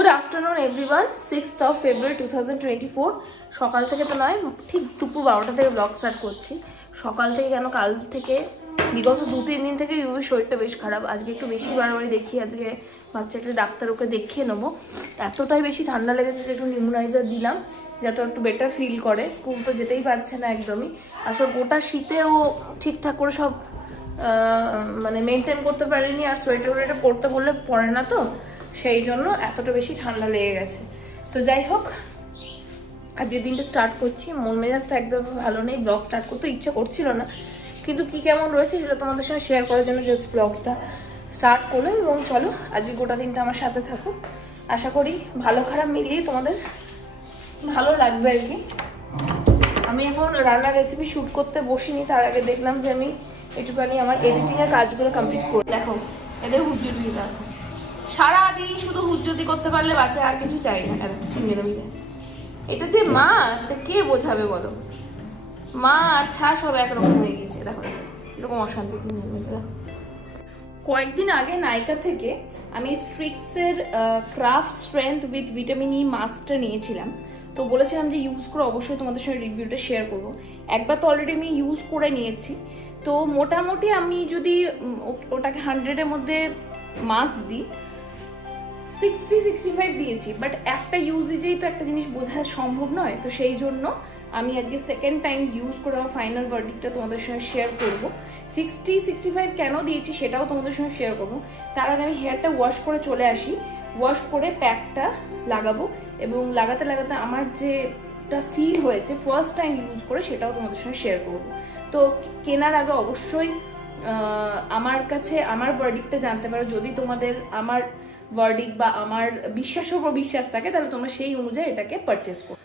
Good afternoon everyone. 6th of February 2024 সকাল থেকে তো নয়, ঠিক দুপুর 12টা থেকে ব্লগ স্টার্ট করছি। সকাল থেকে কেন, কাল থেকে বিগত 2-3 দিন থেকে ইউভির শরীরটা বেশ খারাপ। আজকে একটু বেশি বারবারই দেখি, আজকে ভাবছি একটা ডাক্তার ওকে দেখিয়ে নেবো। এতটাই বেশি ঠান্ডা লেগেছে যে একটু নিউমোনাইজার দিলাম যাতে একটু বেটার ফিল করে। স্কুল তো যেতেই পারছে না একদমই, আসলে গোটা শীতেও ঠিকঠাক করে সব মানে মেনটেন করতে পারিনি, আর সোয়েটার পরতে বললে পরে না, তো সেই জন্য এতটা বেশি ঠান্ডা লেগে গেছে। তো যাই হোক, আজকের দিনটা স্টার্ট করছি। মন মেজাজ তো একদম ভালো নেই, ব্লগ স্টার্ট করতে ইচ্ছা করছিল না, কিন্তু কি কেমন রয়েছে সেটা তোমাদের সঙ্গে শেয়ার করার জন্য জাস্ট ব্লগটা স্টার্ট করলাম। এবং চলো আজকে গোটা দিনটা আমার সাথে থাকো, আশা করি ভালো খারাপ মিলিয়ে তোমাদের ভালো লাগবে আর কি। আমি এখন রান্নার রেসিপি শ্যুট করতে বসিনি, তার আগে দেখলাম যে আমি একটুখানি আমার এডিটিংয়ের কাজগুলো কমপ্লিট করি। দেখো এদের হুজ্জুতি, দেখো সারাদিন শুধু হুজ্জুতি করতে পারলে বাচ্চা, আর কিছু চাই না। এটা যে মা, তা কে বোঝাবে বলো? মা আর ছা সব একরকম হয়ে গিয়েছে। দেখো এরকম অশান্তি। কয়েকদিন আগে নাইকা থেকে আমি স্ট্রিক্সের craft strength with vitamin E মাস্কটা নিয়েছিলাম। তো বলেছিলাম যে ইউজ করে অবশ্যই তোমাদের সঙ্গে রিভিউটা শেয়ার করব। একবার তো অলরেডি আমি ইউজ করে নিয়েছি। তো মোটামুটি আমি যদি ওটাকে 100-এর মধ্যে মার্কস দিই, 60-65 দিয়েছি। বাট একটা ইউজেজেই তো একটা জিনিস বোঝা সম্ভব নয়, তো সেই জন্য আমি আজকে সেকেন্ড টাইম ইউজ করে আমার ফাইনাল ভার্ডিক্টটা তোমাদের সঙ্গে শেয়ার করবো। 60-65 কেন দিয়েছি সেটাও তোমাদের সঙ্গে শেয়ার করবো। তার আগে আমি হেয়ারটা ওয়াশ করে চলে আসি, ওয়াশ করে প্যাকটা লাগাবো, এবং লাগাতে লাগাতে আমার যেটা ফিল হয়েছে ফার্স্ট টাইম ইউজ করে সেটাও তোমাদের সঙ্গে শেয়ার করবো। তো কেনার আগে অবশ্যই আমার কাছে আমার ভার্ডিক্টটা জানতে পারো। যদি তোমাদের আমার ভার্ডিক্ট বা আমার বিশ্বাসের উপর বিশ্বাস থাকে, তাহলে তোমরা সেই অনুযায়ী এটাকে পারচেস করো।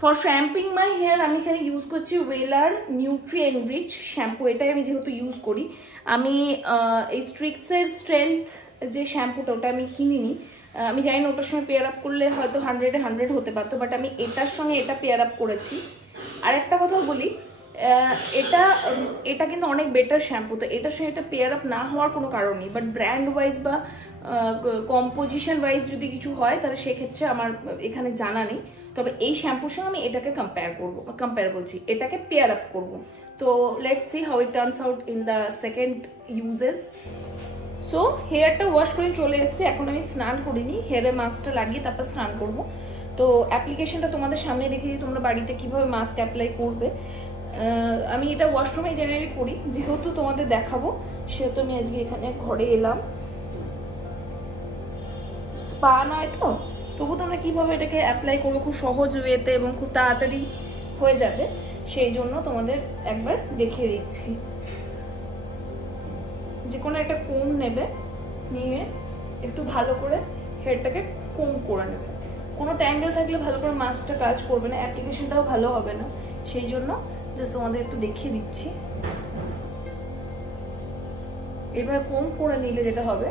ফর শ্যাম্পিং মাই হেয়ার আমি এখানে ইউজ করছি ওয়েলার নিউট্রি এনরিচ শ্যাম্পু। এটাই আমি যেহেতু ইউজ করি। আমি এই স্ট্রিক্সের স্ট্রেংথ যে শ্যাম্পুটা, ওটা আমি কিনিনি। আমি জানি না ওটার সঙ্গে পেয়ার আপ করলে হয়তো 100-এ 100 হতে পারতো, বাট আমি এটার সঙ্গে এটা পেয়ার আপ করেছি। আর একটা কথা বলি, এটা কিন্তু অনেক বেটার শ্যাম্পু। তো এটার সঙ্গে এটা পেয়ার আপ না হওয়ার কোনো কারণ নেই, বাট ব্র্যান্ড ওয়াইজ বা কম্পোজিশন ওয়াইজ যদি কিছু হয় তাহলে সেক্ষেত্রে আমার এখানে জানা নেই। তবে এই শ্যাম্পুর সঙ্গে আমি এটাকে এটাকে পেয়ার আপ করবো। তো let's see how it turns out in the second uses. So হেয়ারটা ওয়াশ করে চলে এসেছি, এখন আমি স্নান করিনি, হেয়ারে মাস্কটা লাগিয়ে তারপর স্নান করবো। তো অ্যাপ্লিকেশনটা তোমাদের সামনে রেখে তোমরা বাড়িতে কিভাবে মাস্ক অ্যাপ্লাই করবে। আমি এটা ওয়াশরুমে জেনারেলি করি, যেহেতু তোমাদের দেখাবো সেহেতু আমি আজকে এখানে ঘরে এলাম। স্পা নয় তো, তবু তোমরা কিভাবে এটাকে অ্যাপ্লাই করবো খুব সহজ ওয়েতে এবং খুব তাড়াতাড়ি হয়ে যাবে, সেই জন্য তোমাদের একবার দেখিয়ে দিচ্ছি। যে কোনো একটা কোম নেবে, নিয়ে একটু ভালো করে হেয়ারটাকে কোম করে নেবে। কোনো ট্যাঙ্গেল থাকলে ভালো করে মাস্কটা কাজ করবে না, অ্যাপ্লিকেশনটাও ভালো হবে না, সেই জন্য জাস্ট তোমাদের একটু দেখিয়ে দিচ্ছি। এবার কোম করে নিলে যেটা হবে,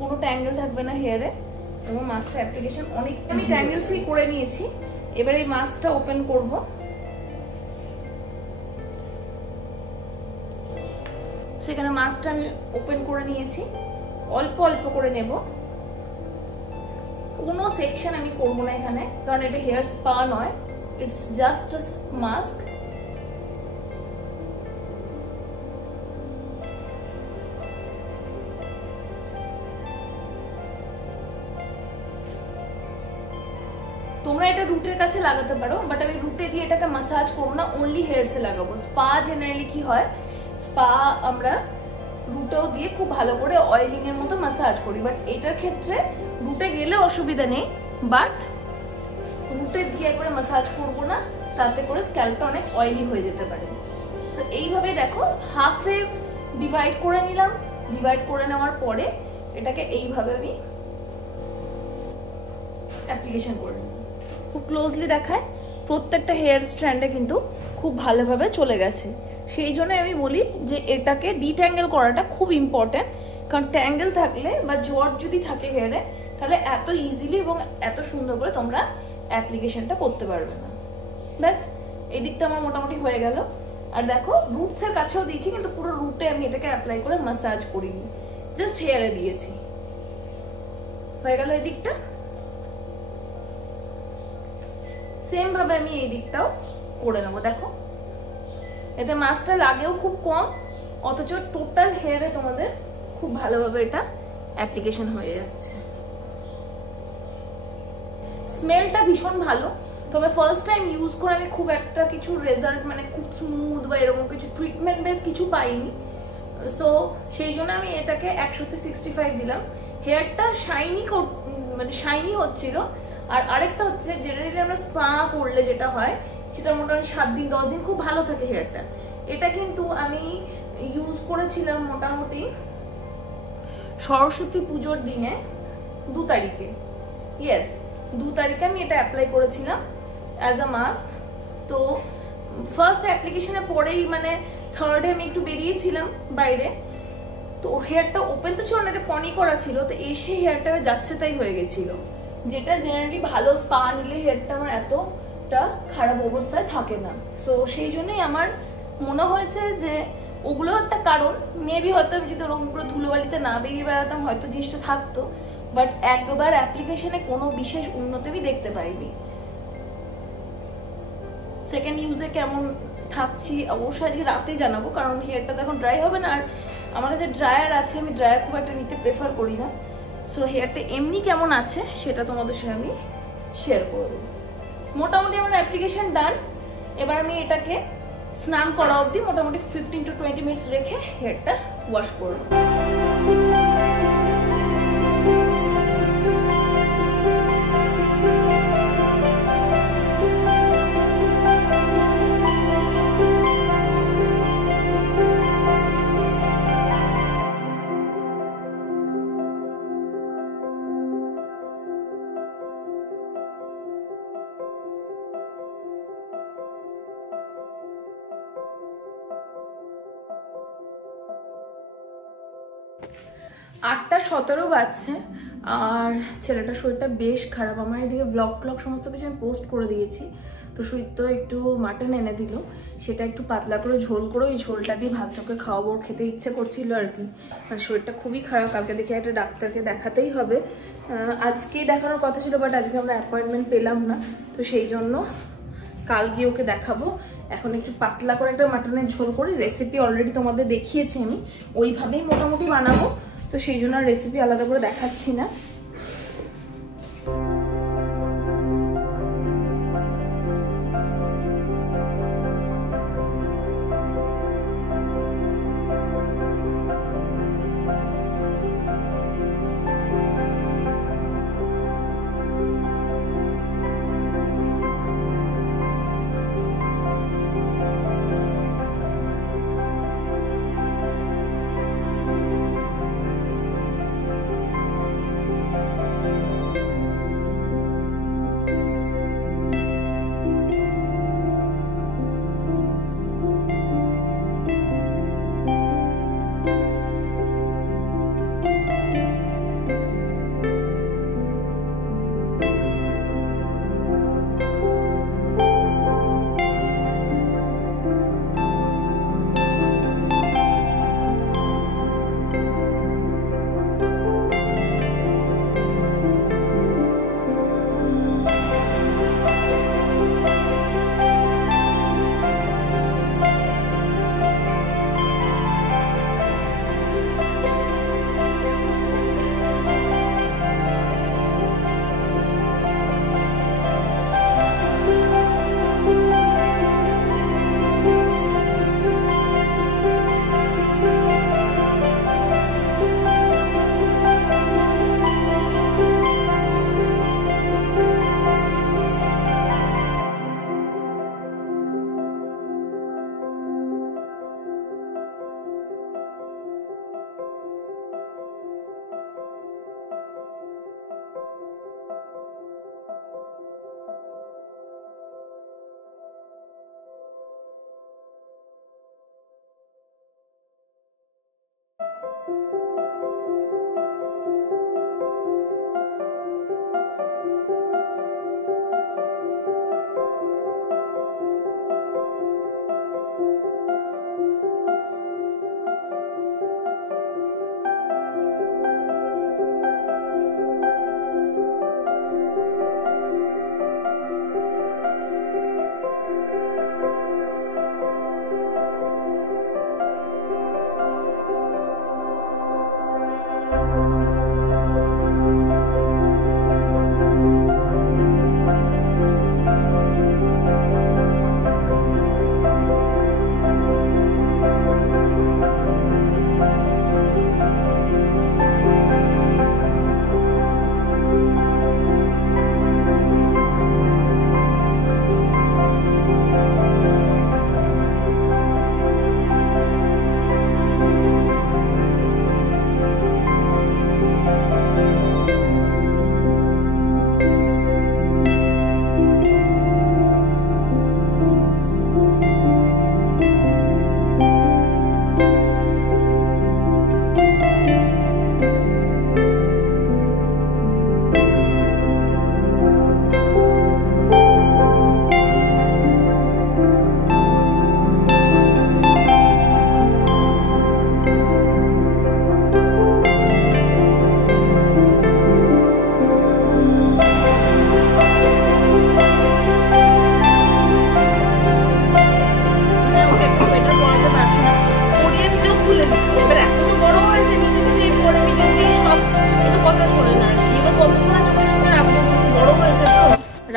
কোনো ট্যাঙ্গেল থাকবে না হেয়ারে, এবং মাস্কটা অ্যাপ্লিকেশন অনেক আমি ট্যাঙ্গেল ফ্রি করে নিয়েছি। এবার এই মাস্কটা ওপেন করব। সেখানে মাস্কটা আমি ওপেন করে নিয়েছি, অল্প অল্প করে নেব। কোনো সেকশন আমি করবো না এখানে, কারণ এটা হেয়ার স্পা নয়, ইটস জাস্ট আ মাস্ক। তোমরা এটা রুটের কাছে লাগাতে পারো, বাট আমি রুটে দিয়ে এটাকে মাসাজ করবো না, অনলি হেয়ারসে লাগাবো। স্পা জেনারেলি কি হয়, স্পা আমরা রুটেও দিয়ে খুব ভালো করে অয়েলিং এর মতো মাসাজ করি, বাট এটার ক্ষেত্রে রুটে গেলে অসুবিধা নেই, বাট রুটে দিয়ে করে মাসাজ করবো না, তাতে করে স্ক্যাল্পটা অনেক অয়েলি হয়ে যেতে পারে। সো এইভাবে দেখো হাফে ডিভাইড করে নিলাম। ডিভাইড করে নেওয়ার পরে এটাকে এইভাবে আমি অ্যাপ্লিকেশন করে নেব। খুব ক্লোজলি দেখায়, প্রত্যেকটা হেয়ার স্ট্র্যান্ডে কিন্তু খুব ভালোভাবে চলে গেছে। সেই জন্য আমি বলি যে এটাকে ডিট্যাঙ্গেল করাটা খুব ইম্পর্টেন্ট, কারণ ট্যাঙ্গেল থাকলে বা জট যদি থাকে হেয়ারে, তাহলে এত ইজিলি এবং এত সুন্দর করে তোমরা অ্যাপ্লিকেশনটা করতে পারবে না। ব্যাস এই দিকটা আমার মোটামুটি হয়ে গেল। আর দেখো রুটসের কাছেও দিয়েছি, কিন্তু পুরো রুটে আমি এটাকে অ্যাপ্লাই করে মাসাজ করিনি, জাস্ট হেয়ারে দিয়েছি। হয়ে গেল এই দিকটা। সেম ভাবে আমি এই দিকটাও করে নেবো। দেখো এতে মাছটা লাগেও খুব কম, অথচ টোটাল হেয়ারে তোমাদের খুব ভালোভাবে এটা অ্যাপ্লিকেশন হয়ে যাচ্ছে। স্মেলটা ভীষণ ভালো, তবে ফার্স্ট টাইম ইউজ করে আমি খুব একটা কিছু রেজাল্ট মানে খুব স্মুথ বা এরকম কিছু ট্রিটমেন্ট বেস কিছু পাইনি। সো সেই জন্য আমি এটাকে 100-65 দিলাম। হেয়ারটা মানে শাইনি হচ্ছিল। আর আরেকটা হচ্ছে জেনারেলি আমরা স্পা করলে যেটা হয় সেটা মোটামুটি 7 দিন 10 দিন খুব ভালো থাকে হেয়ারটা। এটা কিন্তু আমি ইউজ করেছিলাম মোটামুটি সরস্বতী পুজোর দিনে 2 তারিখে, ইয়েস 2 তারিখে আমি এটা অ্যাপ্লাই করেছিলাম অ্যাজ আ মাস্ক। তো ফার্স্ট অ্যাপ্লিকেশনে পরেই মানে থার্ডে আমি একটু বেরিয়েছিলাম বাইরে, তো হেয়ারটা ওপেন তো ছিল না, এটা পনি করা ছিল, তো এসে হেয়ারটা যাচ্ছে তাই হয়ে গেছিল, যেটা জেনারেলি ভালো স্পা নিলে হেয়ারটা আমার এতটা খারাপ অবস্থায় থাকে না। সো সেই জন্যই আমার মনে হয়েছে যে ওগুলো একটা কারণ। মেবি হয়তো আমি যদি ওরকম পুরো ধুলোবালিতে না বেরিয়ে বেড়াতাম হয়তো জিনিসটা থাকতো, বাট একবার অ্যাপ্লিকেশনে কোনো বিশেষ উন্নতি আমি দেখতে পাইনি। সেকেন্ড ইউজে কেমন থাকছি অবশ্যই আজকে রাতেই জানাবো, কারণ হেয়ারটা তো এখন ড্রাই হবে না। আর আমার কাছে ড্রায়ার আছে, আমি ড্রায়ার খুব একটা নিতে প্রেফার করি না। সো হেয়ারটা এমনি কেমন আছে সেটা তোমাদের সঙ্গে আমি শেয়ার করে দেবো। মোটামুটি আমার অ্যাপ্লিকেশন ডান। এবার আমি এটাকে স্নান করা অবধি মোটামুটি 15-20 মিনিটস রেখে হেয়ারটা ওয়াশ করবো। আটটা 17 বাজছে আর ছেলেটার শরীরটা বেশ খারাপ। আমার এদিকে ব্লগ সমস্ত কিছু আমি পোস্ট করে দিয়েছি। তো শরীর তো একটু মাটন এনে দিল, সেটা একটু পাতলা করে ঝোল করে ওই ঝোলটা দিয়ে ভাত চোখে খাওয়াবো, খেতে ইচ্ছে করছিল আর কি। আর শরীরটা খুবই খারাপ, কালকে দেখে একটা ডাক্তারকে দেখাতেই হবে। আজকে দেখানোর কথা ছিল, বাট আজকে আমরা অ্যাপয়েন্টমেন্ট পেলাম না, তো সেই জন্য কাল গিয়ে ওকে দেখাবো। এখন একটু পাতলা করে একটা মাটনের ঝোল করে, রেসিপি অলরেডি তোমাদের দেখিয়েছি আমি, ওইভাবেই মোটামুটি বানাবো। তো সেই জন্য রেসিপি আলাদা করে দেখাচ্ছি না।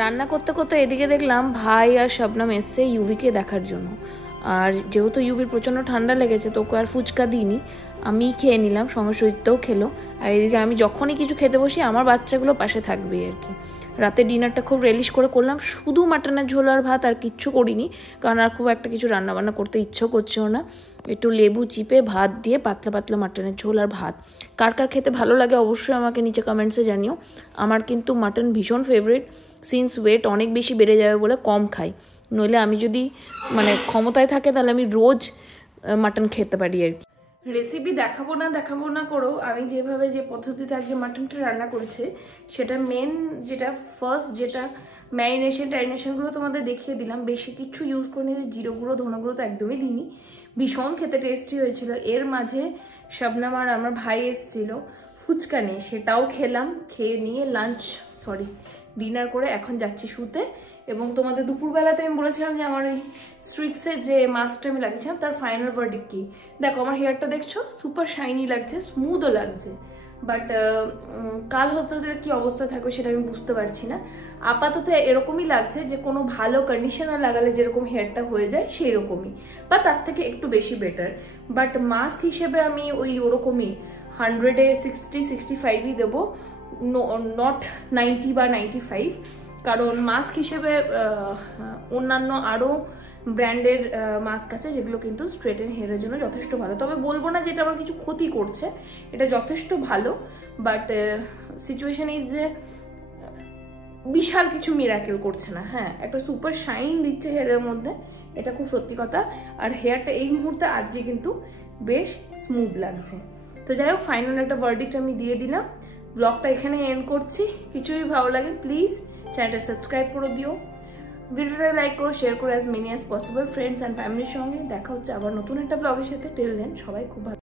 রান্না করতে করতে এদিকে দেখলাম ভাই আর শবনম এসছে ইউভিকে দেখার জন্য। আর যেহেতু ইউভির প্রচণ্ড ঠান্ডা লেগেছে তো ওকে আর ফুচকা দিইনি, আমি খেয়ে নিলাম, সঙ্গে সহিতও খেলো। আর এদিকে আমি যখনই কিছু খেতে বসি আমার বাচ্চাগুলো পাশে থাকবে আর কি। রাতে ডিনারটা খুব রেলিশ করে করলাম, শুধু মাটনের ঝোল আর ভাত, আর কিচ্ছু করিনি, কারণ আর খুব একটা কিছু রান্নাবান্না করতে ইচ্ছেও করছেও না। একটু লেবু চিপে ভাত দিয়ে পাতলা পাতলা মাটনের ঝোল আর ভাত। কার কার খেতে ভালো লাগে অবশ্যই আমাকে নিচে কমেন্টসে জানিও। আমার কিন্তু মাটন ভীষণ ফেভারিট, সিন্স ওয়েট অনেক বেশি বেড়ে যাবে বলে কম খাই, নইলে আমি যদি মানে ক্ষমতায় থাকে তাহলে আমি রোজ মাটন খেতে পারি আর কি। রেসিপি দেখাবো না করেও আমি যেভাবে যে পদ্ধতিতে আজকে মাটনটা রান্না করেছে সেটা মেন যেটা ফার্স্ট যেটা টাইনেশনগুলো তোমাদের দেখিয়ে দিলাম। বেশি কিছু ইউজ করে নিলে, জিরো গুঁড়ো ধনে গুঁড়ো তো একদমই দিইনি, ভীষণ খেতে টেস্টি হয়েছিল। এর মাঝে শবনম আর আমার ভাই এসেছিল ফুচকা নিয়ে, সেটাও খেলাম, খেয়ে নিয়ে ডিনার করে এখন যাচ্ছি শুতে। এবং তোমাদের দুপুরবেলাতে আমি বলেছিলাম যে আমার এই স্ট্রিক্সের যে মাস্কটা আমি লাগিয়েছিলাম তার ফাইনাল ভার্ডিক্ট কি। দেখো আমার হেয়ারটা দেখছো সুপার শাইনি লাগছে, স্মুথও লাগছে, বাট কাল হতে কি অবস্থা থাকবে সেটা আমি বুঝতে পারছি না। আপাতত এরকমই লাগছে যে কোনো ভালো কন্ডিশনার লাগালে যেরকম হেয়ারটা হয়ে যায় সেই রকমই, বা তার থেকে একটু বেশি বেটার। বাট মাস্ক হিসেবে আমি ওরকমই 100-এ 60-65ই দেবো, নট 90 বা 95, কারণ মাস্ক হিসেবে অন্যান্য আরও ব্র্যান্ডের মাস্ক আছে যেগুলো কিন্তু স্ট্রেট এন্ড হেয়ারের জন্য যথেষ্ট ভালো। তবে বলবো না যে এটা আমার কিছু ক্ষতি করছে, এটা যথেষ্ট ভালো, বাট সিচুয়েশন ইজ যে বিশাল কিছু মিরাকেল করছে না। হ্যাঁ, একটা সুপার শাইন দিচ্ছে হেয়ারের মধ্যে, এটা খুব সত্যি কথা। আর হেয়ারটা এই মুহূর্তে আজকে কিন্তু বেশ স্মুথ লাগছে। তো যাই হোক, ফাইনাল একটা ভার্ডিক্ট আমি দিয়ে দিলাম। ব্লগটা এখানে এন্ড করছি। কিছুই ভালো লাগে প্লিজ চ্যানেলটা সাবস্ক্রাইব করে দিও, ভিডিওটা লাইক করো, শেয়ার করো as many as possible friends and ফ্যামিলির সঙ্গে। দেখা হচ্ছে আবার নতুন একটা ব্লগের সাথে। টিল দেন সবাই খুব ভালো।